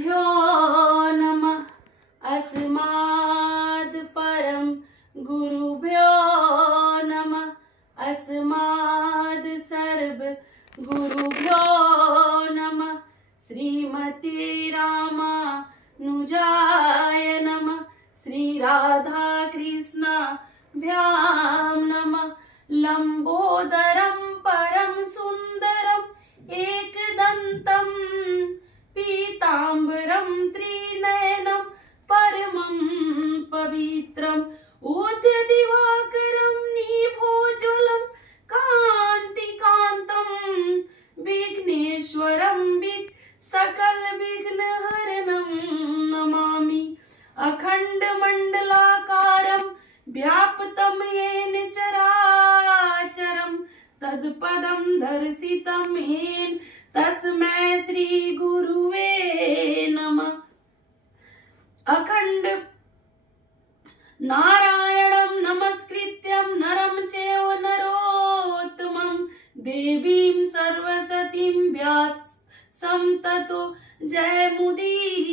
गुरुभ्यो नमः अस्माद् परं गुरुभ्यो नमः अस्माद् सर्व गुरुभ्यो नमः श्रीमते रामानुजाय नमः श्री राधा कृष्णाभ्यां नमः लंबोदरं परम सुंदरम एकदंतं पीतांबरं त्रिनयनं परमं पवित्रम् उद्य दिवाकरं निभोज्वलं कान्तिकान्तं विघ्नेश्वरं सकल विघ्नहरणं नमामि अखंड मंडलाकारं व्याप्तं येन चराचरं तत्पदं दर्शितं येन तस्मै श्री गुरुवे नमः। अखंड नारायणं नमस्कृत्यं नरं चैव नरोत्तमं देवीं सरस्वतीं व्यासं ततो जयमुदीरयेत्।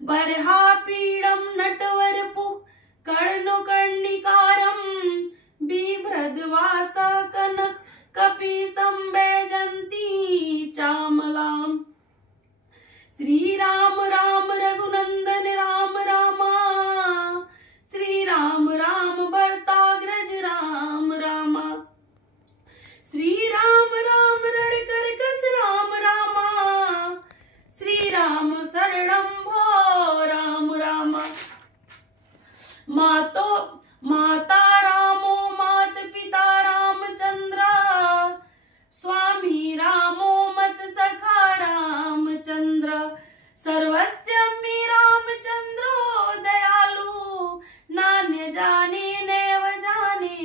बर्हापीडं नटवरपुः कर्णकर्णिकारं बिभ्रद्वासकनक कपीशं वैजयन्ती चामलाम्। श्री राम राम रघुनंदन राम रामा श्री राम राम भरताग्रज राम रामा श्री राम राम रणकरकस राम रामा श्री राम शरणं भो राम रामा। माता रामो मात पिता रामचंद्र स्वामी रामो मत सखा रामचंद्र सर्वस्यमि रामचंद्रो दयालु नान्य जाने नैव जाने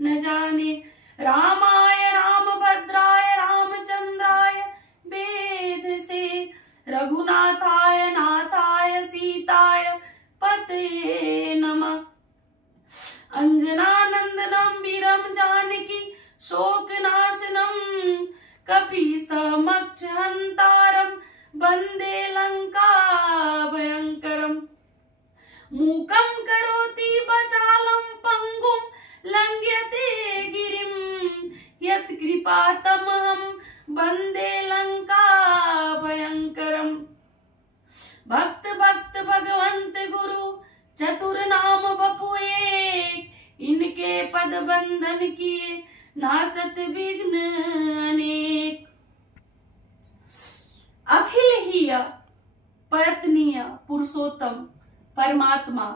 न जाने रामाय रामभद्राय रामचंद्राय वेद से रघुनाथाय नाथाय सीताय पते नमः। अंजनानंदनं वीरं जानकी शोकनाशनं कपीशमक्षहन्तारं वन्दे लंका भयंकरम्। मूकं करोति वाचालं पंगुं लंघयते गिरिं यत्कृपातमहं वन्दे लंका भयंकरम्। भक्त भक्त भगवंत गुरु चतुर नाम बपु एक इनके पद बंधन किए नासत विघ्न अनेक। अखिल ही परतनीय पुरुषोत्तम परमात्मा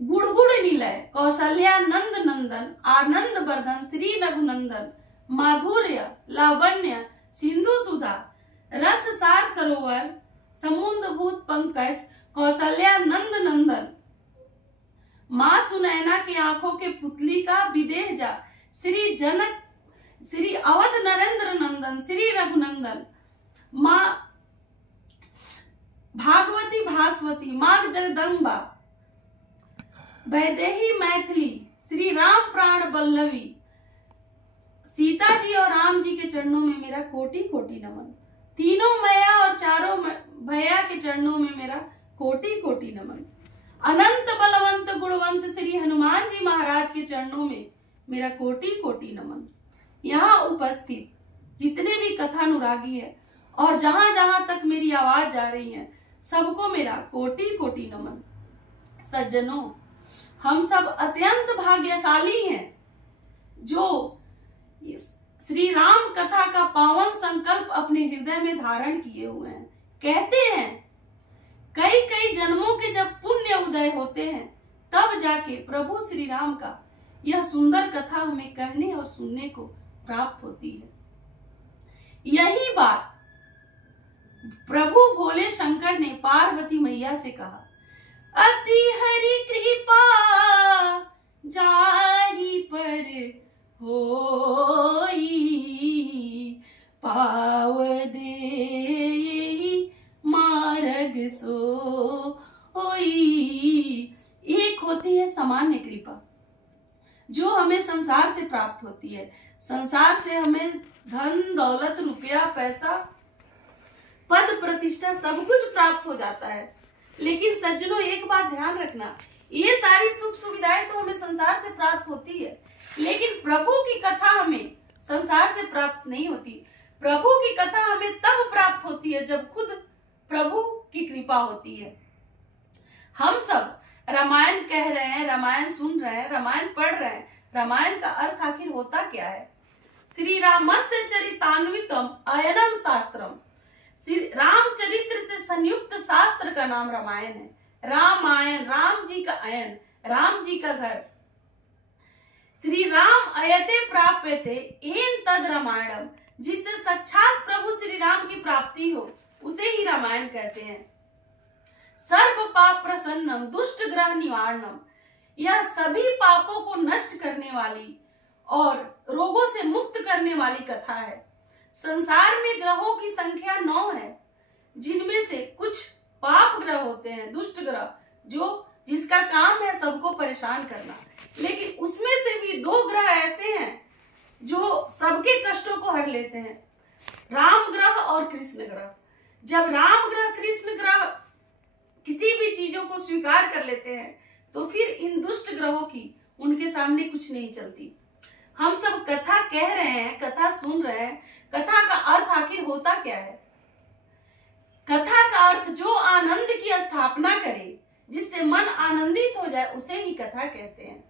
गुड़गुड़ निलय कौशल्या नंद नंदन आनंद वर्धन श्री रघुनंदन माधुर्य लावण्य सिंधु सुधा रस सार सरोवर समुद्र भूत पंकज कौशल्या नंद नंदन माँ सुनैना की आंखों के पुतली का विदेह जा श्री जनक श्री अवध नरेंद्र नंदन श्री रघुनंदन माँ भागवती भास्वती माँ जगदम्बा वैदेही मैथिली श्री राम प्राण बल्लवी सीता जी और राम जी के चरणों में मेरा कोटि कोटि नमन। तीनों मैया और चारों भैया के चरणों में मेरा कोटि कोटि नमन। अनंत बलवंत गुणवंत श्री हनुमान जी महाराज के चरणों में मेरा कोटि कोटि नमन। यहाँ उपस्थित जितने भी कथानुरागी है और जहां जहां तक मेरी आवाज जा रही है सबको मेरा कोटि कोटि नमन। सज्जनों, हम सब अत्यंत भाग्यशाली हैं जो श्री राम कथा का पावन संकल्प अपने हृदय में धारण किए हुए हैं। कहते हैं कई कई जन्मों के जब पुण्य उदय होते हैं तब जाके प्रभु श्री राम का यह सुंदर कथा हमें कहने और सुनने को प्राप्त होती है। यही बात प्रभु भोले शंकर ने पार्वती मैया से कहा, अति हरि कृपा जाहि पर होई पाव दे मार्ग सोई। एक होती है सामान्य कृपा जो हमें संसार से प्राप्त होती है। संसार से हमें धन दौलत रुपया पैसा पद प्रतिष्ठा सब कुछ प्राप्त हो जाता है। लेकिन सज्जनों एक बात ध्यान रखना, ये सारी सुख सुविधाएं तो हमें संसार से प्राप्त होती है, लेकिन प्रभु की कथा हमें संसार से प्राप्त नहीं होती। प्रभु की कथा हमें तब प्राप्त होती है जब खुद प्रभु की कृपा होती है। हम सब रामायण कह रहे हैं, रामायण सुन रहे हैं, रामायण पढ़ रहे हैं, रामायण का अर्थ आखिर होता क्या है? श्री रामस्य चरितान्वितम अयनम शास्त्रम, श्री रामचरित्र से संयुक्त शास्त्र का नाम रामायण है। रामायण राम जी का अयन, राम जी का घर। श्री राम अयते प्राप्यते एन तद रामायणम, जिससे साक्षात प्रभु श्री राम की प्राप्ति हो उसे ही रामायण कहते हैं। सर्व पाप प्रसन्नम दुष्ट ग्रह निवारणम, यह सभी पापों को नष्ट करने वाली और रोगों से मुक्त करने वाली कथा है। संसार में ग्रहों की संख्या 9 है, जिनमें से कुछ पाप ग्रह होते हैं, दुष्ट ग्रह, जिसका काम है सबको परेशान करना। लेकिन उसमें से भी 2 ग्रह ऐसे हैं जो सबके कष्टों को हर लेते हैं, राम ग्रह और कृष्ण ग्रह। जब राम ग्रह कृष्ण ग्रह किसी भी चीजों को स्वीकार कर लेते हैं तो फिर इन दुष्ट ग्रहों की उनके सामने कुछ नहीं चलती। हम सब कथा कह रहे हैं, कथा सुन रहे हैं, कथा का अर्थ आखिर होता क्या है? कथा का अर्थ जो आनंद की स्थापना करे, जिससे मन आनंदित हो जाए, उसे ही कथा कहते हैं।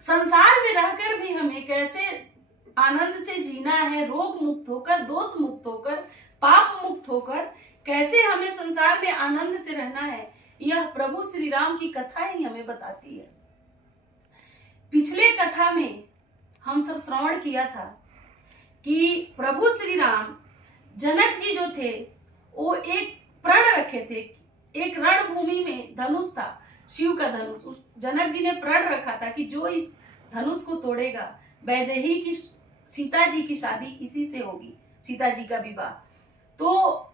संसार में रहकर भी हमें कैसे आनंद से जीना है, रोग मुक्त होकर, दोष मुक्त होकर, पाप मुक्त होकर, कैसे हमें संसार में आनंद से रहना है, यह प्रभु श्री राम की कथा ही हमें बताती है। पिछले कथा में हम सब श्रवण किया था कि प्रभु श्री राम, जनक जी जो थे वो एक प्रण रखे थे, एक रणभूमि में धनुष था, शिव का धनुष। उस जनक जी ने प्रण रखा था कि जो इस धनुष को तोड़ेगा, वैदेही की सीता जी की शादी इसी से होगी, सीता जी का विवाह। तो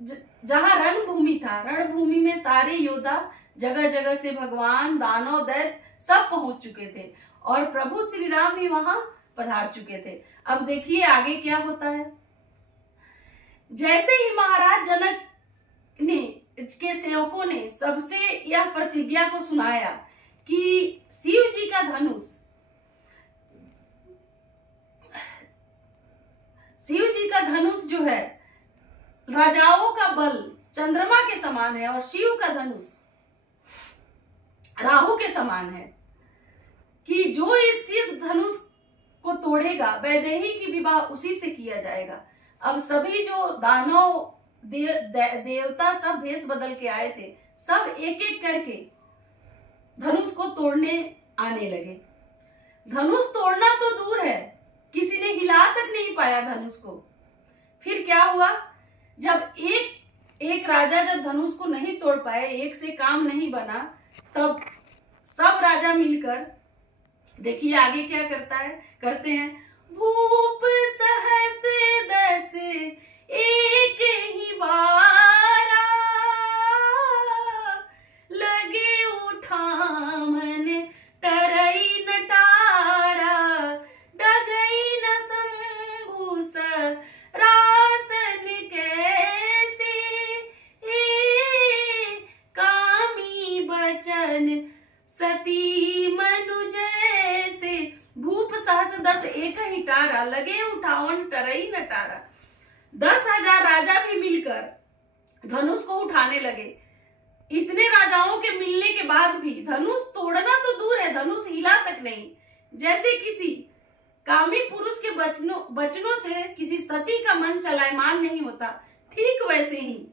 जहां रणभूमि था, रणभूमि में सारे योद्धा, जगह जगह से भगवान, दानव, दैत्य सब पहुंच चुके थे और प्रभु श्री राम भी वहां पधार चुके थे। अब देखिए आगे क्या होता है। जैसे ही महाराज जनक ने के सेवकों ने सबसे यह प्रतिज्ञा को सुनाया कि शिव जी का धनुष, शिव जी का धनुष जो है राजाओं का बल चंद्रमा के समान है और शिव का धनुष राहु के समान है, कि जो इस धनुष को तोड़ेगा वैदेही की विवाह उसी से किया जाएगा। अब सभी जो दानव देवता सब भेष बदल के आए थे, सब एक एक करके धनुष को तोड़ने आने लगे। धनुष तोड़ना तो दूर है, किसी ने हिला तक नहीं पाया धनुष को। फिर क्या हुआ, जब एक राजा जब धनुष को नहीं तोड़ पाए, एक से काम नहीं बना, तब सब राजा मिलकर, देखिए आगे क्या करते हैं। भूप सहस दस एक ही बारा, लगे उठामन टरई नटारा, डगई न शंभु रासन कैसे, कामी बचन सती मनु जैसे। भूप सहस दस एक ही टारा, लगे उठावन टरई नटारा। 10,000 राजा भी मिलकर धनुष को उठाने लगे। इतने राजाओं के मिलने के बाद भी धनुष तोड़ना तो दूर है, धनुष हिला तक नहीं। जैसे किसी कामी पुरुष के वचनों से किसी सती का मन चलायमान नहीं होता, ठीक वैसे ही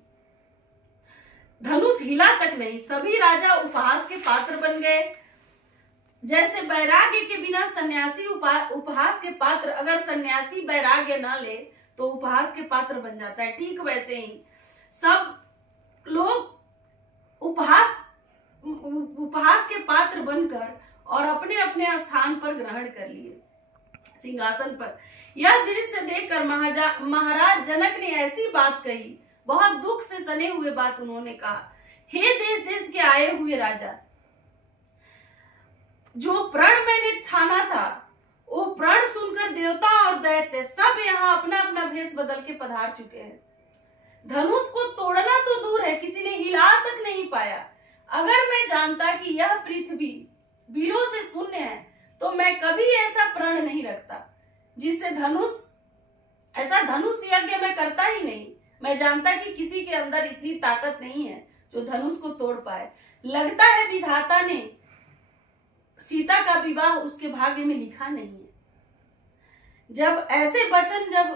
धनुष हिला तक नहीं। सभी राजा उपहास के पात्र बन गए। जैसे वैराग्य के बिना सन्यासी उपहास के पात्र, अगर सन्यासी वैराग्य न ले तो उपहास के पात्र बन जाता है, ठीक वैसे ही सब लोग उपहास के पात्र बनकर और अपने अपने स्थान पर ग्रहण कर लिए सिंहासन पर। यह दृश्य देखकर महाराज जनक ने ऐसी बात कही, बहुत दुख से सने हुए बात उन्होंने कहा। हे देश देश के आए हुए राजा, जो प्रण मैंने ठाना था वो प्रण सुनकर देवता और वहां अपना अपना भेष बदल के पधार चुके हैं। धनुष को तोड़ना तो दूर है, किसी ने हिला तक नहीं पाया। अगर मैं जानता कि यह पृथ्वी वीरों से शून्य है तो मैं कभी ऐसा प्रण नहीं रखता जिससे ऐसा धनुष यज्ञ मैं करता ही नहीं। मैं जानता कि किसी के अंदर इतनी ताकत नहीं है जो धनुष को तोड़ पाए। लगता है विधाता ने सीता का विवाह उसके भाग्य में लिखा नहीं है। जब ऐसे वचन जब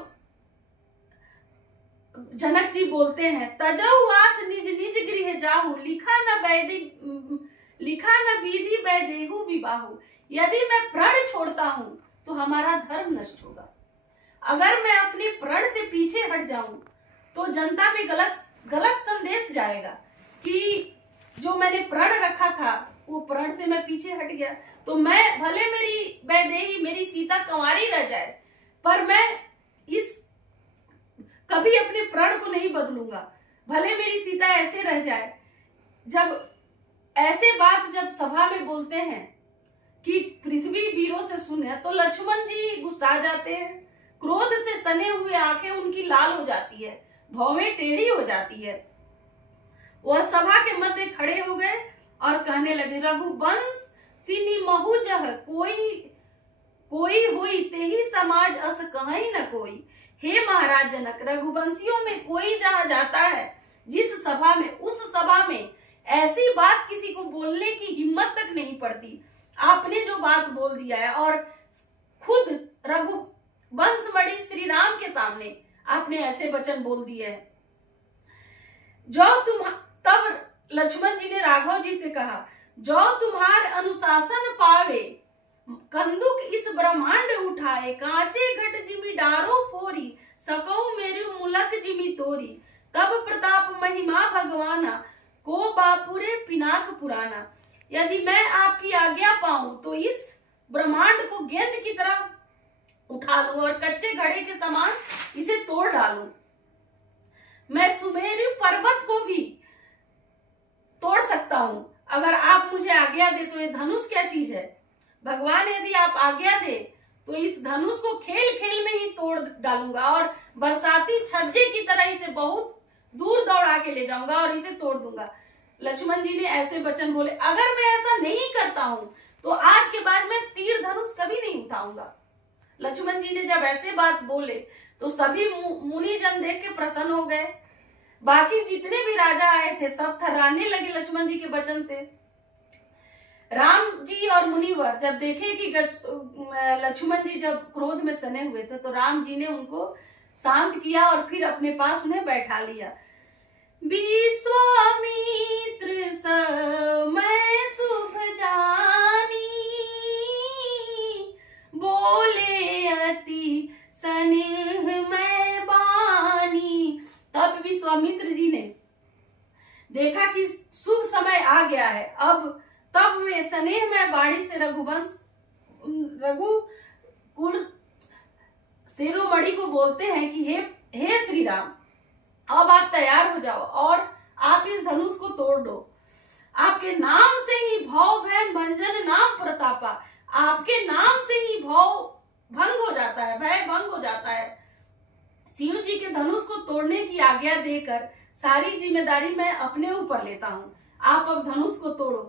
जनक जी बोलते हैं, तजऊ आस निज निज गृह जाहु, लिखा न विधि वैदेहु विवाहु। यदि मैं प्रण छोड़ता हूं तो हमारा धर्म नष्ट होगा। अगर मैं अपने प्रण से पीछे हट जाऊं तो जनता में गलत संदेश जाएगा कि जो मैंने प्रण रखा था वो प्रण से मैं पीछे हट गया, तो मैं भले मेरी वैदेही मेरी सीता कंवारी रह जाए पर मैं कभी अपने प्रण को नहीं बदलूंगा। भले मेरी सीता ऐसे रह जाए। जब ऐसे बात जब सभा में बोलते हैं कि पृथ्वी वीरों से शून्य है तो लक्ष्मण जी गुस्सा जाते हैं। क्रोध से सने हुए आंखें उनकी लाल हो जाती है, भौवें टेढ़ी हो जाती है। वह सभा के मध्य खड़े हो गए और कहने लगे, रघुवंश सिनी महु जह कोई होई तेही समाज अस कहीं न कोई। हे महाराज जनक, रघुवंशियों में कोई जहां जाता है जिस सभा में उस सभा में ऐसी बात किसी को बोलने की हिम्मत तक नहीं पड़ती। आपने जो बात बोल दिया है और खुद रघुवंशमणि श्री राम के सामने आपने ऐसे वचन बोल दिए हैं। तब लक्ष्मण जी ने राघव जी से कहा, जो तुम्हार अनुशासन पावे कंदुक इस ब्रह्मांड उठाए, कांचे घट जिमी डारो फोरी, सकऊ मेरु मुलक जिमी तोरी। तब प्रताप महिमा भगवाना को बापुरे पिनाक पुराना। यदि मैं आपकी आज्ञा पाऊं तो इस ब्रह्मांड को गेंद की तरह उठा लूं और कच्चे घड़े के समान इसे तोड़ डालूं। मैं सुमेरु पर्वत को भी तोड़ सकता हूं अगर आप मुझे आज्ञा दे। तो ये धनुष क्या चीज है भगवान, यदि आप आज्ञा दे तो इस धनुष को खेल खेल में ही तोड़ डालूंगा और बरसाती छज्जे की तरह इसे बहुत दूर दौड़ा के ले जाऊंगा और इसे तोड़ दूंगा। लक्ष्मण जी ने ऐसे वचन बोले। अगर मैं ऐसा नहीं करता हूं तो आज के बाद मैं तीर धनुष कभी नहीं उठाऊंगा। लक्ष्मण जी ने जब ऐसे बात बोले तो सभी मुनिजन देख के प्रसन्न हो गए। बाकी जितने भी राजा आए थे सब थर्राने लगे लक्ष्मण जी के वचन से। राम जी और मुनिवर जब देखे कि लक्ष्मण जी जब क्रोध में सने हुए थे तो राम जी ने उनको शांत किया और फिर अपने पास उन्हें बैठा लिया। विश्वामित्र समय शुभ जानी, बोले अति स्नेह में बानी। तब विश्वामित्र जी ने देखा कि शुभ समय आ गया है। तब वे स्नेह में बाणी से रघुकुल शिरोमणि को बोलते हैं कि हे श्री राम, अब आप तैयार हो जाओ और आप इस धनुष को तोड़ दो। आपके नाम से ही भव भय भंजन नाम प्रतापा। आपके नाम से ही भव भंग हो जाता है, भय भंग हो जाता है। शिव जी के धनुष को तोड़ने की आज्ञा देकर सारी जिम्मेदारी मैं अपने ऊपर लेता हूँ। आप अब धनुष को तोड़ो।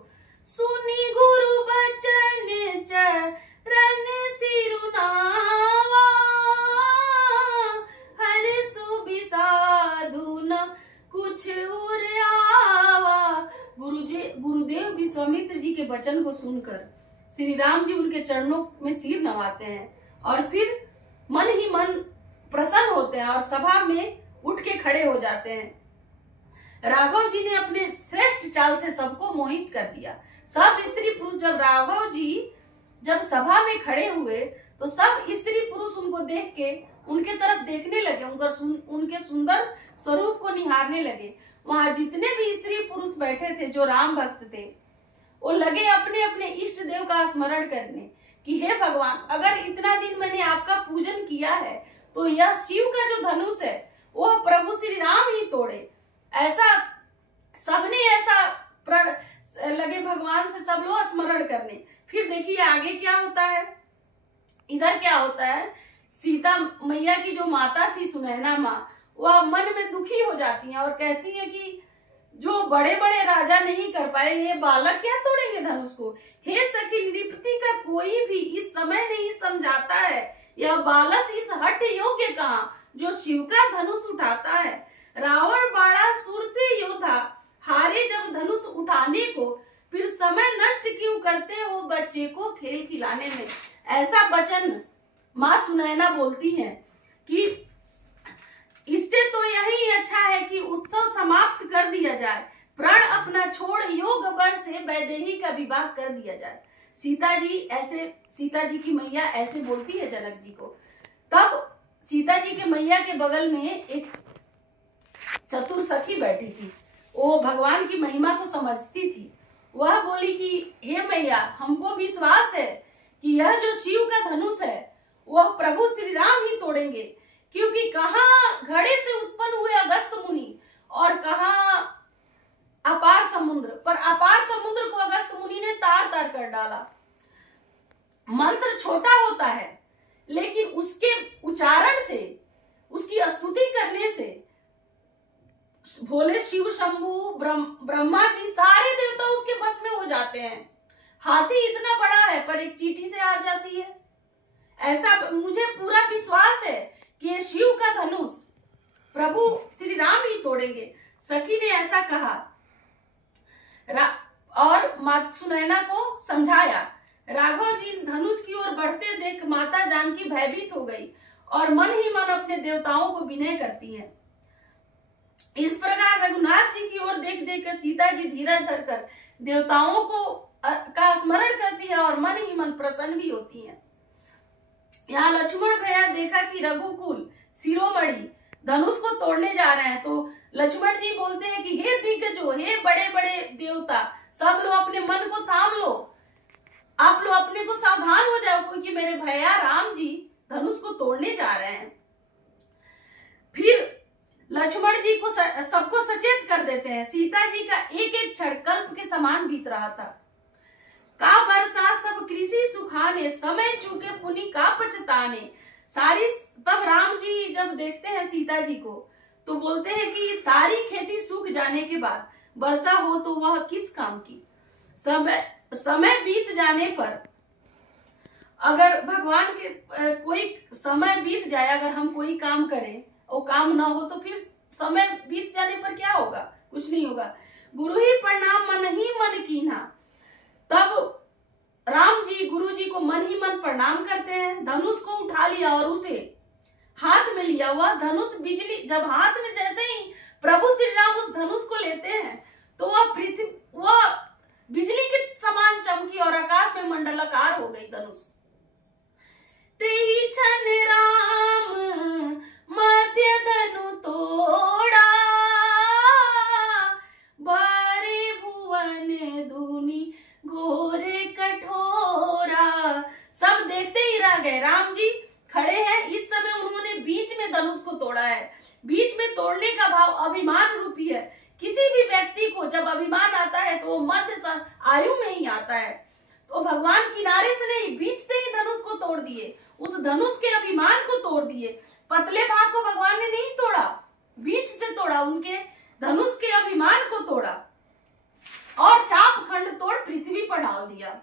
सुनी गुरु बचन चरण सिरुनावा, हर सुबिसाधु न कुछ उर आवा। गुरुदेव विश्वामित्र जी के वचन को सुनकर श्री राम जी उनके चरणों में सिर नवाते हैं और फिर मन ही मन प्रसन्न होते हैं और सभा में उठ के खड़े हो जाते हैं। राघव जी ने अपने श्रेष्ठ चाल से सबको मोहित कर दिया। सब स्त्री पुरुष जब राघव जी जब सभा में खड़े हुए तो सब स्त्री पुरुष उनको देख के उनके तरफ देखने लगे, उनके सुंदर स्वरूप को निहारने लगे। वहां जितने भी स्त्री पुरुष बैठे थे जो राम भक्त थे वो लगे अपने अपने इष्ट देव का स्मरण करने कि हे भगवान, अगर इतना दिन मैंने आपका पूजन किया है तो यह शिव का जो धनुष है वह प्रभु श्री राम ही तोड़े। ऐसा सबने ऐसा प्रण लगे भगवान से सब लोग स्मरण करने। फिर देखिए आगे क्या होता है। इधर क्या होता है, सीता मैया की जो माता थी सुनैना माँ, वह मन में दुखी हो जाती हैं और कहती है कि जो बड़े बड़े राजा नहीं कर पाए, ये बालक क्या तोड़ेंगे धनुष को। हे सखी, नृपति का कोई भी इस समय नहीं समझाता है, यह बालक इस हठ योग्य कहाँ जो शिव का धनुष उठाता है। रावण बाड़ा सुर से योद्धा, हारे जब धनुष उठाने को, फिर समय नष्ट क्यों करते हो बच्चे को खेल खिलाने में। ऐसा वचन माँ सुनैना बोलती है कि इससे तो यही अच्छा है कि उत्सव समाप्त कर दिया जाए, प्राण अपना छोड़ योग वर से वैदेही का विवाह कर दिया जाए। सीता जी की मैया ऐसे बोलती है जनक जी को। तब सीता जी के मैया के बगल में एक चतुर सखी बैठी थी, वो भगवान की महिमा को समझती थी। वह बोली कि हे मैया, हमको विश्वास है कि यह जो शिव का धनुष है वह प्रभु श्री राम ही तोड़ेंगे, क्योंकि कहाँ घड़े से उत्पन्न हुए अगस्त मुनि और कहाँ अपार समुद्र, पर अपार समुद्र को अगस्त मुनि ने तार तार कर डाला। मंत्र छोटा होता है, लेकिन उसके उच्चारण से, उसकी स्तुति करने से भोले शिव, शंभु, ब्रह्मा जी, सारे देवता उसके बस में हो जाते हैं। हाथी इतना बड़ा है पर एक चींटी से हार जाती है। ऐसा मुझे पूरा विश्वास है कि ये शिव का धनुष प्रभु श्री राम ही तोड़ेंगे। सखी ने ऐसा कहा और माता सुनैना को समझाया। राघव जी धनुष की ओर बढ़ते देख माता जानकी भयभीत हो गई और मन ही मन अपने देवताओं को विनय करती है। इस प्रकार रघुनाथ जी की ओर देख देख कर सीता जी धीरज धरकर देवताओं का स्मरण करती है और मन ही मन प्रसन्न भी होती है। यहाँ लक्ष्मण भैया देखा कि रघुकुल शिरोमणि धनुष को तोड़ने जा रहे हैं, तो लक्ष्मण जी बोलते हैं कि हे दिग्गजो, हे बड़े बड़े देवता, सब लोग अपने मन को थाम लो, आप लोग अपने को सावधान हो जाओ, क्योंकि मेरे भैया राम जी धनुष को तोड़ने जा रहे हैं। फिर लक्ष्मण जी को सबको सचेत कर देते हैं। सीता जी का एक एक क्षण कल्प के समान बीत रहा था। का वर्षा सब कृषि सुखाने, समय चूके पुनि का पछताने। तब राम जी जब देखते हैं सीता जी को तो बोलते हैं कि सारी खेती सूख जाने के बाद वर्षा हो तो वह किस काम की। समय बीत जाने पर, अगर भगवान के कोई समय बीत जाए, अगर हम कोई काम करें और काम ना हो तो फिर समय बीत जाने पर क्या होगा, कुछ नहीं होगा। गुरु ही प्रणाम मन ही मन कीन्हा। तब राम जी गुरु जी को मन ही मन प्रणाम करते हैं, धनुष को उठा लिया और उसे हाथ में लिया हुआ धनुष बिजली, जब हाथ में जैसे ही प्रभु श्री राम उस धनुष को लेते हैं तो वह बिजली के समान चमकी और आकाश में मंडलाकार हो गई धनुष। तेहि छन राम मध्य धनु तोड़ा, बारे भुवन धुनि घोरे कठोरा। सब देखते ही रह गए। राम जी खड़े हैं, इस समय उन्होंने बीच में धनुष को तोड़ा है। बीच में तोड़ने का भाव अभिमान रूपी है। किसी भी व्यक्ति को जब अभिमान आता है तो वो मध्य आयु में ही आता है। तो भगवान किनारे से नहीं, बीच से ही धनुष को तोड़ दिए, उस धनुष के अभिमान को तोड़ दिए। पतले भाग को भगवान ने नहीं तोड़ा, बीच से तोड़ा, उनके धनुष के अभिमान को तोड़ा और चाप खंड तोड़ पृथ्वी पर डाल दिया।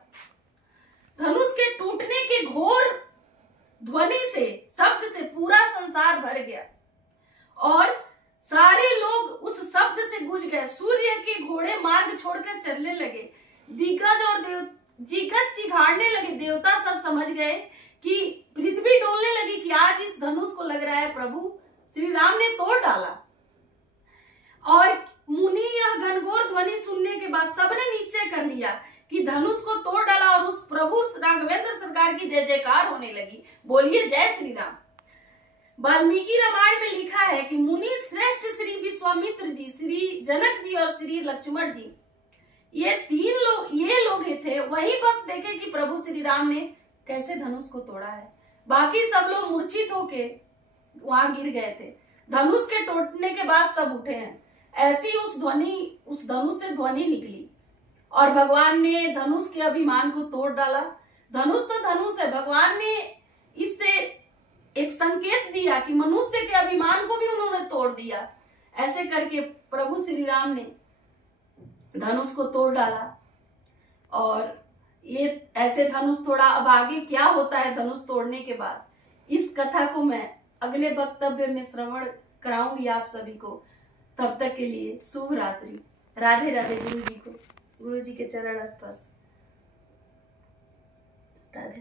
धनुष के टूटने के घोर ध्वनि से, शब्द से पूरा संसार भर गया और सारे लोग उस शब्द से गूंज गए। सूर्य के घोड़े मार्ग छोड़कर चलने लगे, दिग्गज और दिग्गज चिघाड़ने लगे। देवता सब समझ गए कि पृथ्वी डोलने लगी कि आज इस धनुष को लग रहा है प्रभु श्री राम ने तोड़ डाला। और मुनि यह घनघोर ध्वनि सुनने के बाद सबने निश्चय कर लिया कि धनुष को तोड़ डाला और उस प्रभु राघवेंद्र सरकार की जय जयकार होने लगी। बोलिए जय श्री राम। वाल्मीकि रामायण में लिखा है कि मुनि श्रेष्ठ श्री विश्वामित्र जी, श्री जनक जी और श्री लक्ष्मण जी, ये तीन लोग, ये लोग थे, वही बस देखे कि प्रभु श्री राम ने कैसे धनुष को तोड़ा है। बाकी सब लोग मूर्छित होके वहां गिर गए थे। धनुष के टूटने के बाद सब उठे हैं। ऐसी उस धनुष से ध्वनि निकली और भगवान ने धनुष के अभिमान को तोड़ डाला। धनुष तो धनुष है, भगवान ने इससे एक संकेत दिया कि मनुष्य के अभिमान को भी उन्होंने तोड़ दिया। ऐसे करके प्रभु श्री राम ने धनुष को तोड़ डाला। और ये ऐसे धनुष तोड़ा। अब आगे क्या होता है धनुष तोड़ने के बाद, इस कथा को मैं अगले वक्तव्य में श्रवण कराऊंगी आप सभी को। तब तक के लिए शुभ रात्रि। राधे राधे। गुरु जी के चरण स्पर्श। राधे।